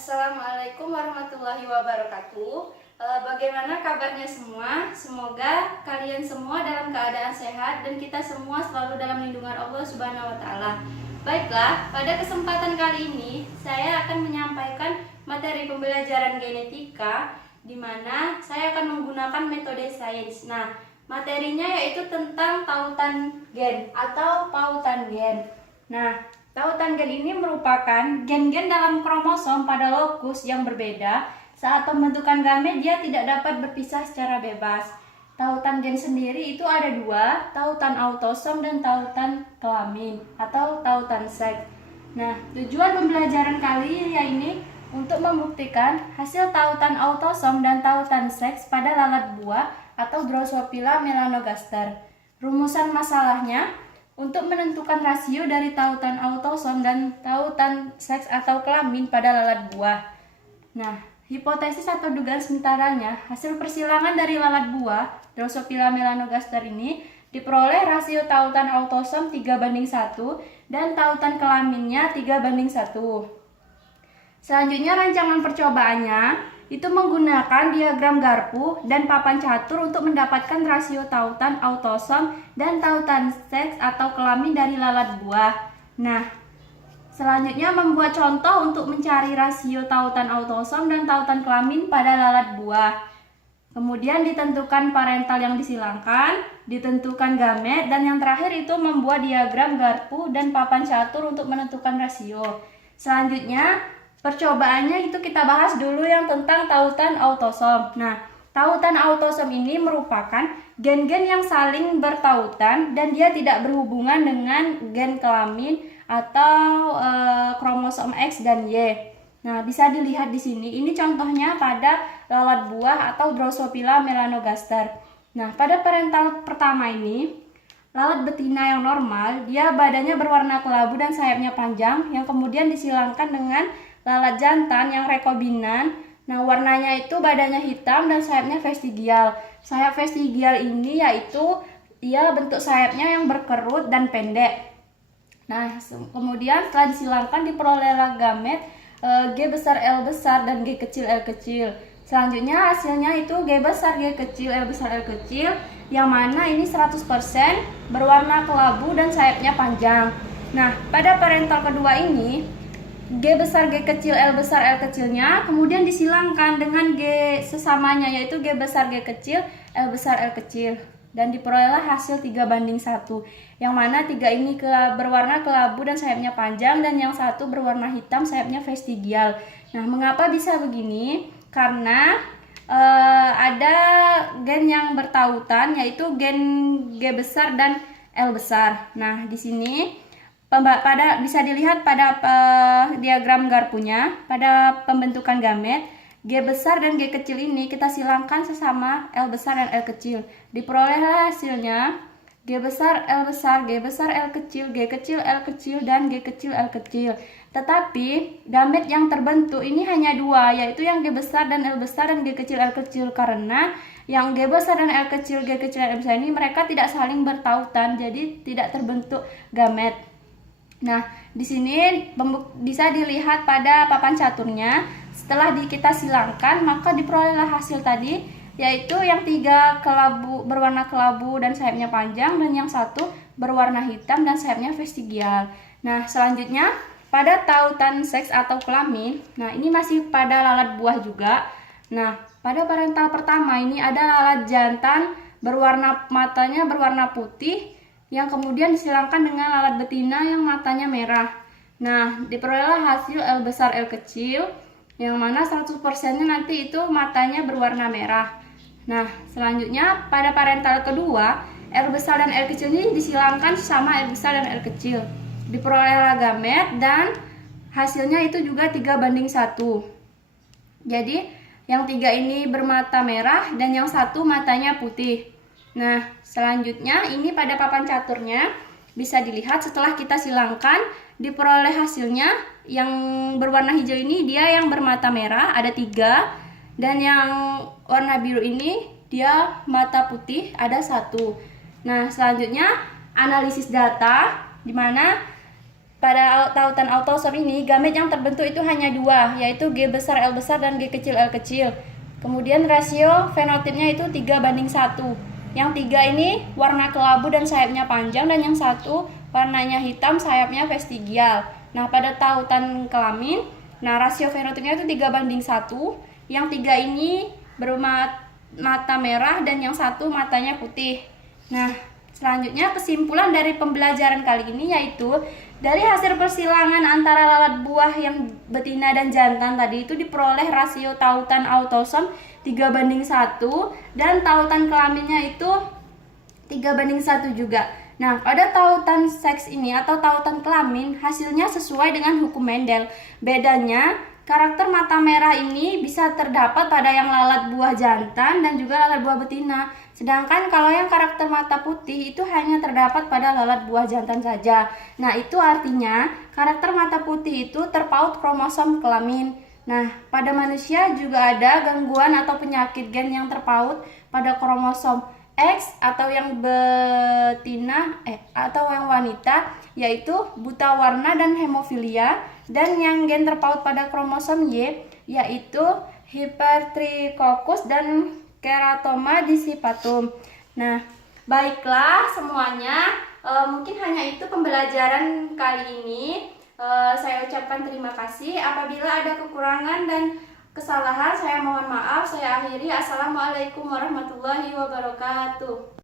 Assalamualaikum warahmatullahi wabarakatuh. Bagaimana kabarnya semua? Semoga kalian semua dalam keadaan sehat dan kita semua selalu dalam lindungan Allah Subhanahu wa taala. Baiklah, pada kesempatan kali ini saya akan menyampaikan materi pembelajaran genetika di mana saya akan menggunakan metode sains. Nah, materinya yaitu tentang tautan gen atau pautan gen. Nah, tautan gen ini merupakan gen-gen dalam kromosom pada lokus yang berbeda. Saat pembentukan gamet dia tidak dapat berpisah secara bebas. Tautan gen sendiri itu ada dua, tautan autosom dan tautan kelamin atau tautan seks. Nah, tujuan pembelajaran kali ini untuk membuktikan hasil tautan autosom dan tautan seks pada lalat buah atau Drosophila melanogaster. Rumusan masalahnya, untuk menentukan rasio dari tautan autosom dan tautan seks atau kelamin pada lalat buah. Nah, hipotesis atau dugaan sementaranya, hasil persilangan dari lalat buah Drosophila melanogaster ini diperoleh rasio tautan autosom 3:1 dan tautan kelaminnya 3:1. Selanjutnya rancangan percobaannya itu menggunakan diagram garpu dan papan catur untuk mendapatkan rasio tautan autosom dan tautan seks atau kelamin dari lalat buah. Nah, selanjutnya membuat contoh untuk mencari rasio tautan autosom dan tautan kelamin pada lalat buah. Kemudian ditentukan parental yang disilangkan, ditentukan gamet, dan yang terakhir itu membuat diagram garpu dan papan catur untuk menentukan rasio. Selanjutnya percobaannya itu kita bahas dulu yang tentang tautan autosom. Nah, tautan autosom ini merupakan gen-gen yang saling bertautan dan dia tidak berhubungan dengan gen kelamin atau kromosom X dan Y. Nah, bisa dilihat di sini. Ini contohnya pada lalat buah atau Drosophila melanogaster. Nah, pada parental pertama ini, lalat betina yang normal, dia badannya berwarna kelabu dan sayapnya panjang yang kemudian disilangkan dengan lalat jantan yang rekobinan. Nah, warnanya itu badannya hitam dan sayapnya vestigial. Sayap vestigial ini yaitu dia bentuk sayapnya yang berkerut dan pendek. Nah, kemudian setelah disilangkan diperolehlah gamet G besar L besar dan G kecil L kecil. Selanjutnya hasilnya itu G besar G kecil L besar L kecil, yang mana ini 100% berwarna kelabu dan sayapnya panjang. Nah, pada parental kedua ini G besar G kecil L besar L kecilnya kemudian disilangkan dengan G sesamanya yaitu G besar G kecil L besar L kecil dan diperolehlah hasil 3:1, yang mana 3 ini berwarna kelabu dan sayapnya panjang dan yang satu berwarna hitam sayapnya vestigial. Nah, mengapa bisa begini? Karena ada gen yang bertautan yaitu gen G besar dan L besar. Nah, di sini bisa dilihat pada diagram garpunya pada pembentukan gamet G besar dan G kecil ini kita silangkan sesama L besar dan L kecil. Diperolehlah hasilnya G besar L besar, G besar L kecil, G kecil L kecil, dan G kecil L kecil. Tetapi gamet yang terbentuk ini hanya dua, yaitu yang G besar dan L besar dan G kecil L kecil, karena yang G besar dan L kecil, G kecil L besar ini mereka tidak saling bertautan, jadi tidak terbentuk gamet. Nah, di sini bisa dilihat pada papan caturnya. Setelah kita silangkan, maka diperolehlah hasil tadi, yaitu yang 3 berwarna kelabu dan sayapnya panjang, dan yang satu berwarna hitam dan sayapnya vestigial. Nah, selanjutnya pada tautan seks atau kelamin, nah ini masih pada lalat buah juga. Nah, pada parental pertama ini ada lalat jantan matanya berwarna putih, yang kemudian disilangkan dengan lalat betina yang matanya merah. Nah, diperolehlah hasil L besar L kecil, yang mana 100%-nya nanti itu matanya berwarna merah. Nah, selanjutnya pada parental kedua, L besar dan L kecil ini disilangkan sama L besar dan L kecil. Diperolehlah gamet dan hasilnya itu juga 3:1. Jadi, yang 3 ini bermata merah dan yang satu matanya putih. Nah, selanjutnya ini pada papan caturnya bisa dilihat setelah kita silangkan diperoleh hasilnya yang berwarna hijau ini dia yang bermata merah ada 3, dan yang warna biru ini dia mata putih ada 1. Nah, selanjutnya analisis data di mana pada tautan autosom ini gamet yang terbentuk itu hanya dua, yaitu G besar L besar dan G kecil L kecil. Kemudian rasio fenotipnya itu 3:1. Yang 3 ini warna kelabu dan sayapnya panjang, dan yang 1 warnanya hitam, sayapnya vestigial. Nah, pada tautan kelamin, nah rasio fenotipnya itu 3:1. Yang 3 ini bermata merah dan yang 1 matanya putih. Nah, selanjutnya kesimpulan dari pembelajaran kali ini yaitu dari hasil persilangan antara lalat buah yang betina dan jantan tadi itu diperoleh rasio tautan autosom 3:1 dan tautan kelaminnya itu 3:1 juga. Nah, pada tautan seks ini atau tautan kelamin hasilnya sesuai dengan hukum Mendel. Bedanya, karakter mata merah ini bisa terdapat pada yang lalat buah jantan dan juga lalat buah betina. Sedangkan kalau yang karakter mata putih itu hanya terdapat pada lalat buah jantan saja. Nah, itu artinya karakter mata putih itu terpaut kromosom kelamin. Nah, pada manusia juga ada gangguan atau penyakit gen yang terpaut pada kromosom X atau yang betina atau yang wanita, yaitu buta warna dan hemofilia, dan yang gen terpaut pada kromosom Y yaitu hipertrichosis dan keratoma dissipatum. Nah, baiklah semuanya, mungkin hanya itu pembelajaran kali ini. Saya ucapkan terima kasih. Apabila ada kekurangan dan kesalahan, saya mohon maaf. Saya akhiri. Assalamualaikum warahmatullahi wabarakatuh.